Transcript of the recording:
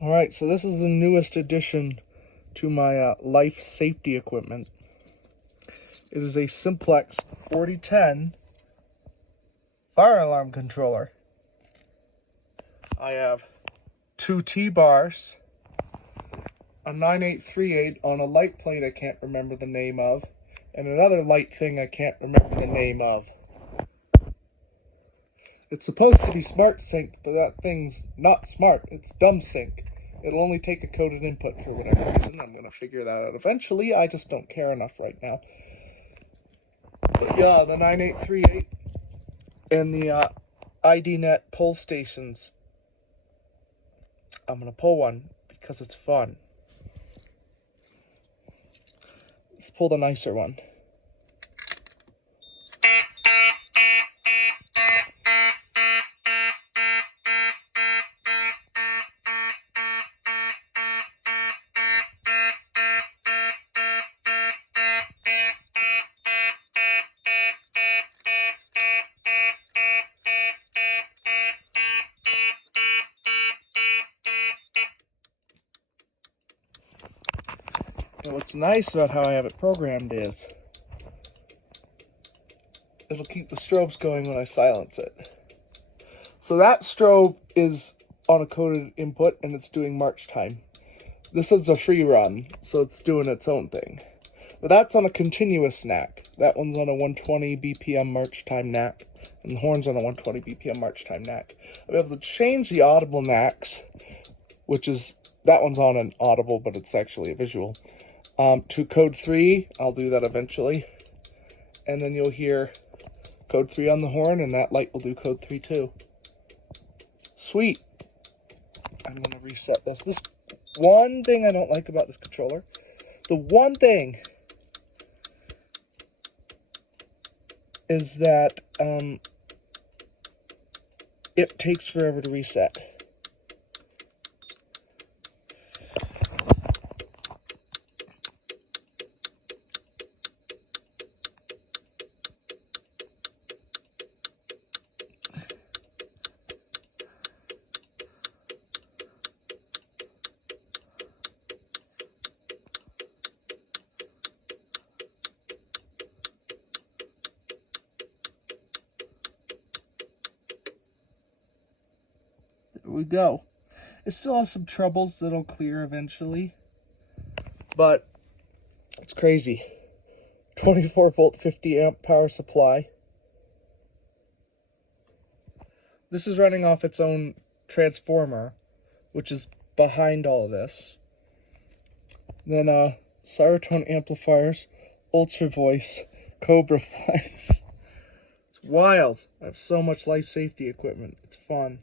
Alright, so this is the newest addition to my life safety equipment. It is a Simplex 4010 fire alarm controller. I have 2 T-bars, a 9838 on a light plate I can't remember the name of, and another light thing I can't remember the name of. It's supposed to be smart sync, but that thing's not smart. It's dumb sync. It'll only take a coded input for whatever reason. I'm going to figure that out eventually. I just don't care enough right now. But yeah, the 9838 and the IDNet pull stations. I'm going to pull one because it's fun. Let's pull the nicer one. And what's nice about how I have it programmed is it'll keep the strobes going when I silence it. So that strobe is on a coded input and it's doing march time. This is a free run, so it's doing its own thing. But that's on a continuous knack. That one's on a 120 BPM march time knack, and the horn's on a 120 BPM march time knack. I'll be able to change the audible knacks, which is, that one's on an audible, but it's actually a visual. To code 3, I'll do that eventually. And then you'll hear code 3 on the horn, and that light will do code 3 too. Sweet. I'm going to reset this. This one thing I don't like about this controller, the one thing is that it takes forever to reset. There we go. It still has some troubles that'll clear eventually, but it's crazy. 24 volt 50 amp power supply. This is running off its own transformer, which is behind all of this. Then Cybertone amplifiers, Ultra Voice, Cobra Flash. It's wild. I have so much life safety equipment. It's fun.